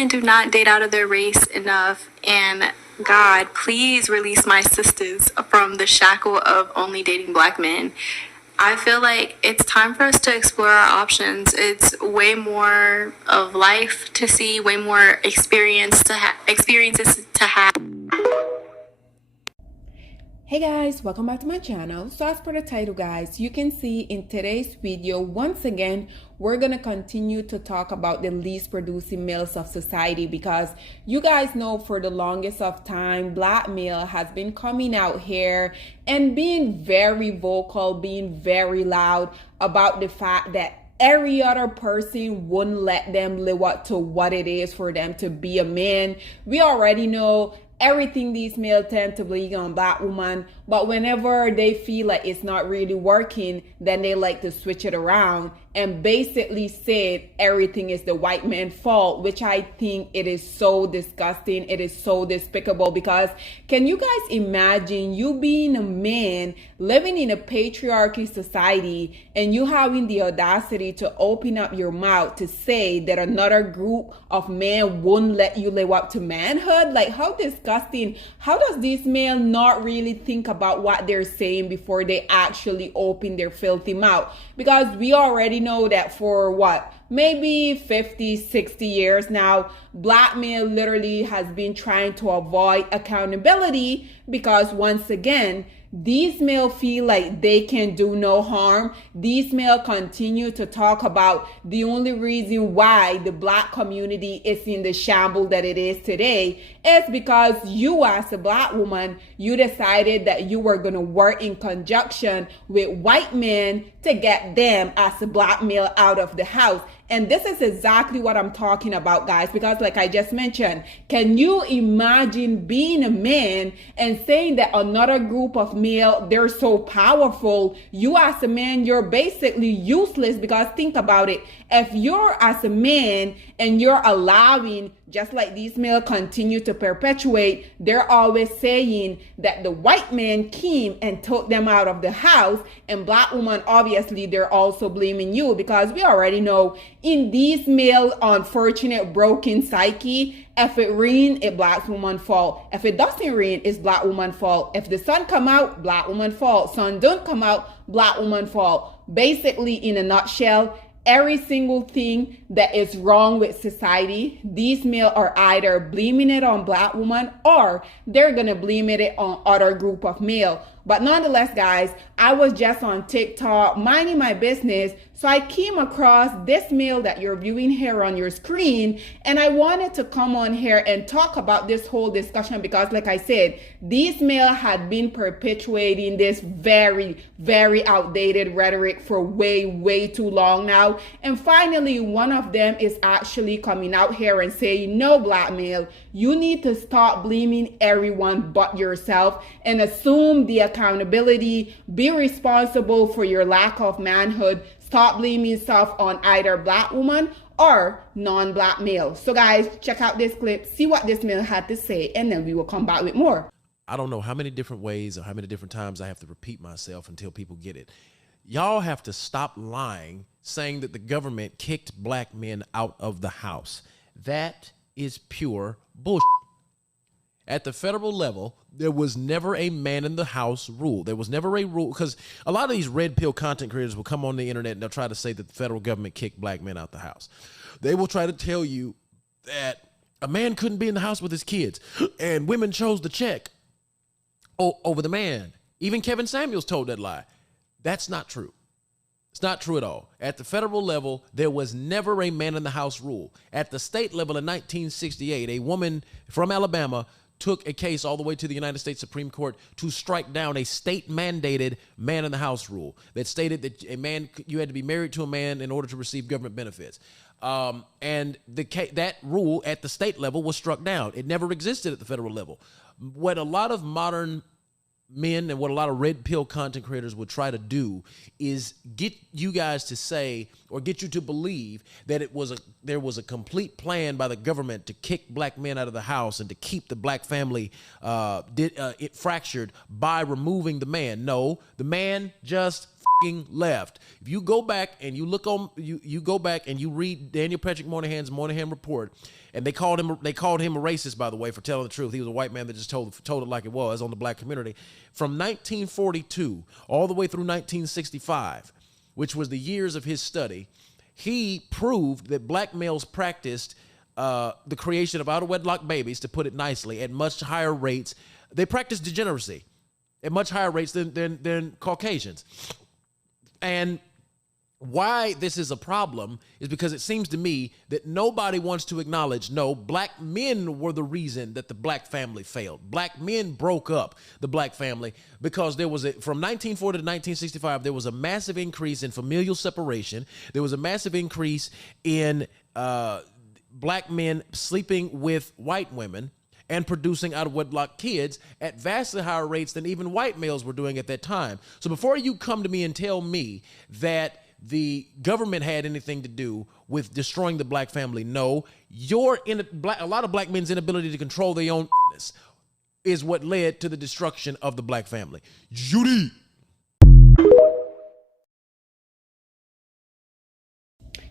women do not date out of their race enough, and God, please release my sisters from the shackle of only dating black men. I feel like it's time for us to explore our options. It's way more of life to see, way more experiences to have. Hey guys, welcome back to my channel. So as per the title, guys, you can see in today's video, once again, we're going to continue to talk about the least producing males of society, because you guys know for the longest of time, black male has been coming out here and being very vocal, being very loud about the fact that every other person wouldn't let them live up to what it is for them to be a man. We already know everything these males tend to believe on black woman, but whenever they feel like it's not really working, then they like to switch it around and basically say everything is the white man's fault, which I think it is so disgusting. It is so despicable, because can you guys imagine you being a man living in a patriarchy society and you having the audacity to open up your mouth to say that another group of men won't let you live up to manhood? Like, how disgusting. How does this man not really think about what they're saying before they actually open their filthy mouth? Because we already know that for what, maybe 50, 60 years now, black male literally has been trying to avoid accountability, because once again, these male feel like they can do no harm. These male continue to talk about the only reason why the black community is in the shambles that it is today is because you, as a black woman, you decided that you were going to work in conjunction with white men to get them as a black male out of the house. And this is exactly what I'm talking about, guys, because like I just mentioned, can you imagine being a man and saying that another group of male, they're so powerful? You as a man, you're basically useless, because think about it. If you're as a man and you're allowing, just like these males continue to perpetuate, they're always saying that the white man came and took them out of the house, and black woman, obviously, they're also blaming you, because we already know in these male unfortunate broken psyche, if it rain, it's black woman fault. If it doesn't rain, it's black woman fault. If the sun come out, black woman fault. Sun don't come out, black woman fault. Basically, in a nutshell, every single thing that is wrong with society, these male are either blaming it on black woman or they're gonna blame it on other group of male. But nonetheless, guys, I was just on TikTok minding my business, so I came across this male that you're viewing here on your screen, and I wanted to come on here and talk about this whole discussion, because like I said, these male had been perpetuating this very, very outdated rhetoric for way too long now. And finally, one of them is actually coming out here and saying, no, black male, you need to stop blaming everyone but yourself and assume the accountability. Be responsible for your lack of manhood. Stop blaming yourself on either black woman or non-black male. So guys, check out this clip, see what this male had to say, and then we will come back with more. I don't know how many different ways or how many different times I have to repeat myself until people get it. Y'all have to stop lying, saying that the government kicked black men out of the house. That is pure bullshit. At the federal level, there was never a man in the house rule. There was never a rule, because a lot of these red pill content creators will come on the internet and they'll try to say that the federal government kicked black men out the house. They will try to tell you that a man couldn't be in the house with his kids and women chose the check over the man. Even Kevin Samuels told that lie. That's not true. It's not true at all. At the federal level, there was never a man in the house rule. At the state level in 1968, a woman from Alabama took a case all the way to the United States Supreme Court to strike down a state-mandated man in the house rule that stated that you had to be married to a man in order to receive government benefits. And that rule at the state level was struck down. It never existed at the federal level. What a lot of modern men and what a lot of red pill content creators would try to do is get you guys to say, or get you to believe, that there was a complete plan by the government to kick black men out of the house and to keep the black family fractured by removing the man. No, the man just left. If you go back and you look on, you go back and you read Daniel Patrick Moynihan's Moynihan Report, and they called him a racist, by the way, for telling the truth. He was a white man that just told it like it was on the black community. From 1942 all the way through 1965, which was the years of his study, he proved that black males practiced the creation of out-of-wedlock babies, to put it nicely, at much higher rates. They practiced degeneracy at much higher rates than Caucasians. And why this is a problem is because it seems to me that nobody wants to acknowledge, no, black men were the reason that the black family failed. Black men broke up the black family because there was from 1940 to 1965, there was a massive increase in familial separation. There was a massive increase in black men sleeping with white women and producing out-of-wedlock kids at vastly higher rates than even white males were doing at that time. So before you come to me and tell me that the government had anything to do with destroying the black family, no, a lot of black men's inability to control their own is what led to the destruction of the black family. Judy.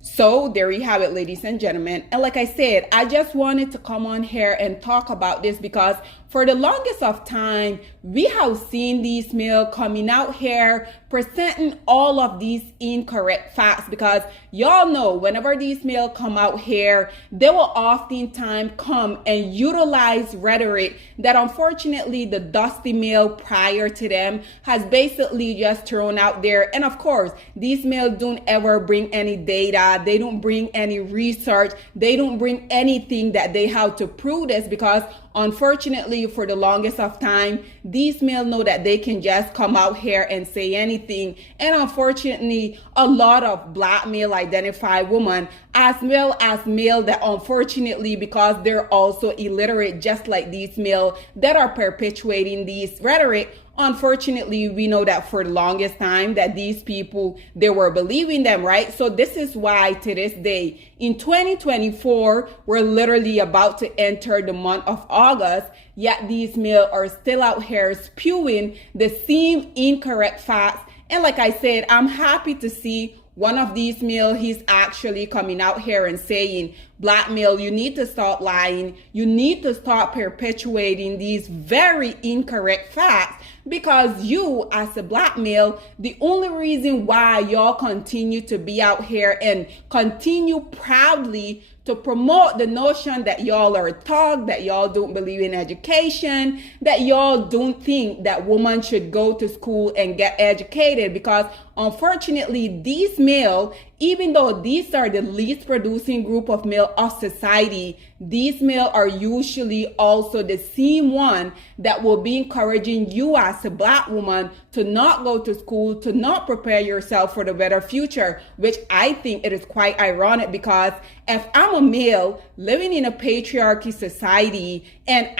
So there you have it, ladies and gentlemen. And like I said, I just wanted to come on here and talk about this because for the longest of time, we have seen these males coming out here presenting all of these incorrect facts, because y'all know whenever these males come out here, they will oftentimes come and utilize rhetoric that unfortunately the dusty male prior to them has basically just thrown out there. And of course, these males don't ever bring any data. They don't bring any research. They don't bring anything that they have to prove this, because unfortunately, for the longest of time, these males know that they can just come out here and say anything. And unfortunately, a lot of black male identified women, as well as male that unfortunately, because they're also illiterate, just like these male that are perpetuating these rhetoric, unfortunately, we know that for the longest time that these people, they were believing them, right? So this is why to this day, in 2024, we're literally about to enter the month of August, yet these males are still out here spewing the same incorrect facts. And like I said, I'm happy to see one of these males, he's actually coming out here and saying, black male, you need to stop lying. You need to stop perpetuating these very incorrect facts, because you, as a black male, the only reason why y'all continue to be out here and continue proudly to promote the notion that y'all are a thug, that y'all don't believe in education, that y'all don't think that women should go to school and get educated, because unfortunately these male, even though these are the least producing group of male of society, these male are usually also the same one that will be encouraging you as a black woman to not go to school, to not prepare yourself for the better future, which I think it is quite ironic, because if I'm a male living in a patriarchy society and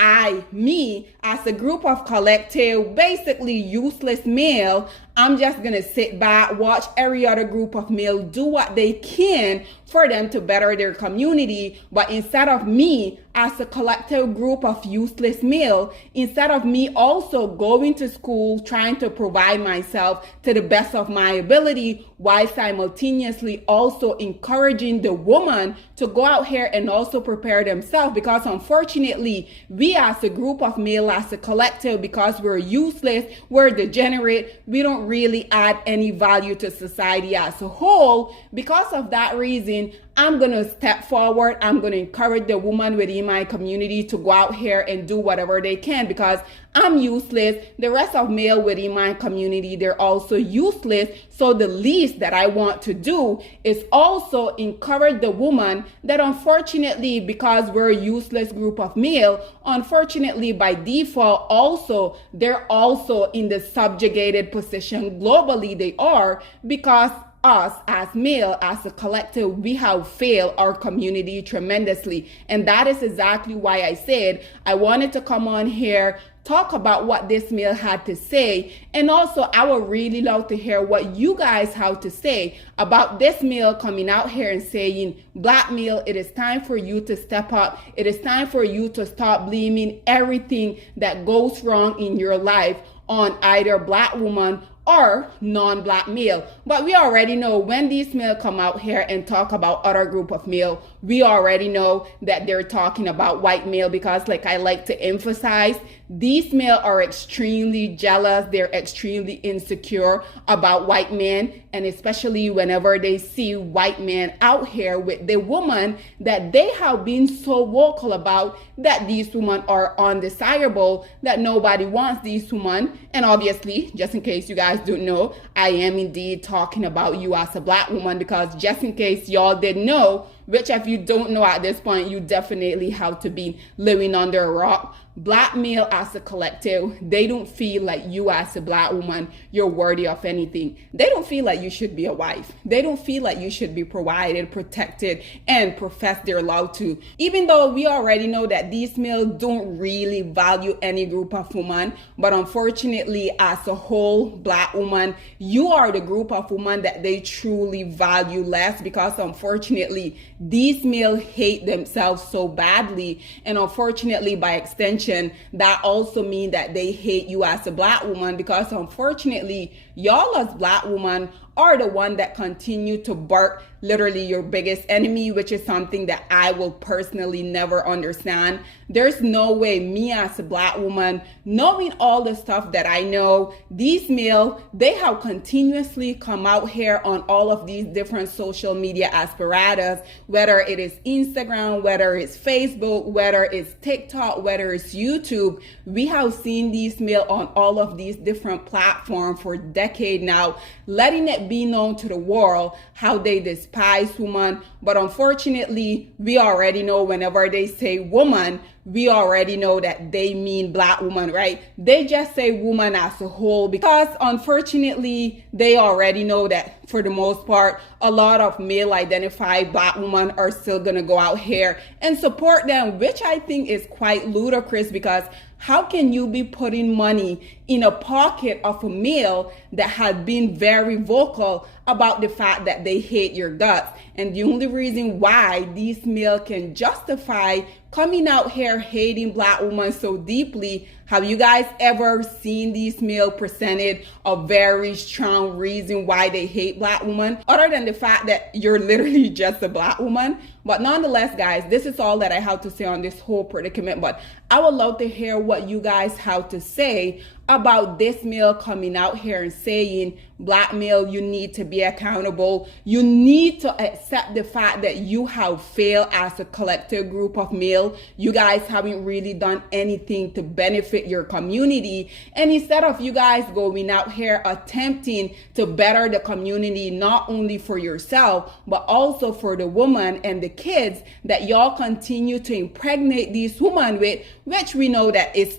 me as a group of collective, basically useless male, I'm just gonna sit back, watch every other group of male do what they can for them to better their community. But instead of me as a collective group of useless male, instead of me also going to school, trying to provide myself to the best of my ability, while simultaneously also encouraging the woman to go out here and also prepare themselves, because unfortunately, we as a group of male, as a collective, because we're useless, we're degenerate, we don't really add any value to society as a whole. Because of that reason, I'm going to step forward. I'm going to encourage the woman within my community to go out here and do whatever they can, because I'm useless. The rest of male within my community, they're also useless. So the least that I want to do is also encourage the woman that unfortunately, because we're a useless group of male, unfortunately by default also, they're also in the subjugated position globally. They are, because us as male, as a collective, we have failed our community tremendously. And that is exactly why I said I wanted to come on here, talk about what this male had to say. And also, I would really love to hear what you guys have to say about this male coming out here and saying, black male, it is time for you to step up. It is time for you to stop blaming everything that goes wrong in your life on either black woman or non-black male. But we already know when these male come out here and talk about other group of male, we already know that they're talking about white male, because like I like to emphasize, these male are extremely jealous, they're extremely insecure about white men, and especially whenever they see white men out here with the woman that they have been so vocal about, that these women are undesirable, that nobody wants these women. And obviously, just in case you guys don't know, I am indeed talking about you as a black woman, because just in case y'all didn't know, which if you don't know at this point, you definitely have to be living under a rock. Black male as a collective, they don't feel like you as a black woman, you're worthy of anything. They don't feel like you should be a wife. They don't feel like you should be provided, protected, and profess their love to. Even though we already know that these males don't really value any group of women, but unfortunately, as a whole black woman, you are the group of women that they truly value less, because unfortunately, these males hate themselves so badly, and unfortunately, by extension, that also means that they hate you as a black woman, because unfortunately, y'all as black women are the one that continue to bark literally your biggest enemy, which is something that I will personally never understand. There's no way me as a black woman, knowing all the stuff that I know, these male, they have continuously come out here on all of these different social media apparatus, whether it is Instagram, whether it's Facebook, whether it's TikTok, whether it's YouTube. We have seen these male on all of these different platforms for decades now, letting it be known to the world how they despise women. But unfortunately, we already know whenever they say woman, we already know that they mean black woman, right? They just say woman as a whole, because unfortunately, they already know that for the most part, a lot of male identified black women are still gonna go out here and support them, which I think is quite ludicrous, because how can you be putting money in a pocket of a male that has been very vocal about the fact that they hate your guts? And the only reason why these male can justify coming out here hating black women so deeply, have you guys ever seen these male presented a very strong reason why they hate black women, other than the fact that you're literally just a black woman? But nonetheless, guys, this is all that I have to say on this whole predicament. But I would love to hear what you guys have to say about this male coming out here and saying, black male, you need to be accountable. You need to accept the fact that you have failed as a collective group of male. You guys haven't really done anything to benefit your community. And instead of you guys going out here attempting to better the community, not only for yourself, but also for the woman and the kids that y'all continue to impregnate these women with, which we know that it's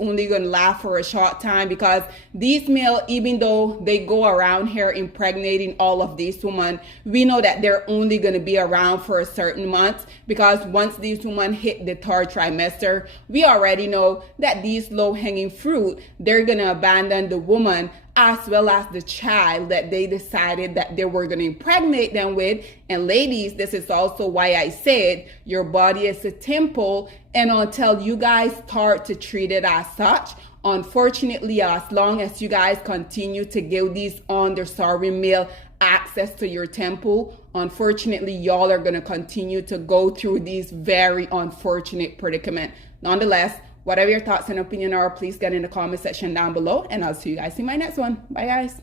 only going to last for a short time, because these male, even though they go around here impregnating all of these women, we know that they're only going to be around for a certain month, because once these women hit the third trimester, we already know that these low-hanging fruit, they're going to abandon the woman as well as the child that they decided that they were going to impregnate them with. And ladies, this is also why I said your body is a temple, and until you guys start to treat it as such, unfortunately, as long as you guys continue to give these underserving male access to your temple, unfortunately, y'all are going to continue to go through these very unfortunate predicament. Nonetheless, whatever your thoughts and opinion are, please get in the comment section down below, and I'll see you guys in my next one. Bye, guys.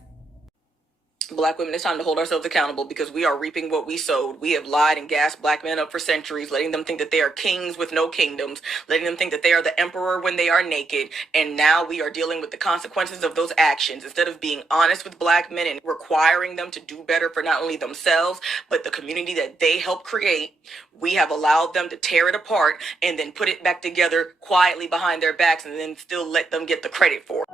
Black women, it's time to hold ourselves accountable, because we are reaping what we sowed. We have lied and gassed black men up for centuries, letting them think that they are kings with no kingdoms, letting them think that they are the emperor when they are naked. And now we are dealing with the consequences of those actions. Instead of being honest with black men and requiring them to do better for not only themselves, but the community that they helped create, we have allowed them to tear it apart and then put it back together quietly behind their backs, and then still let them get the credit for it.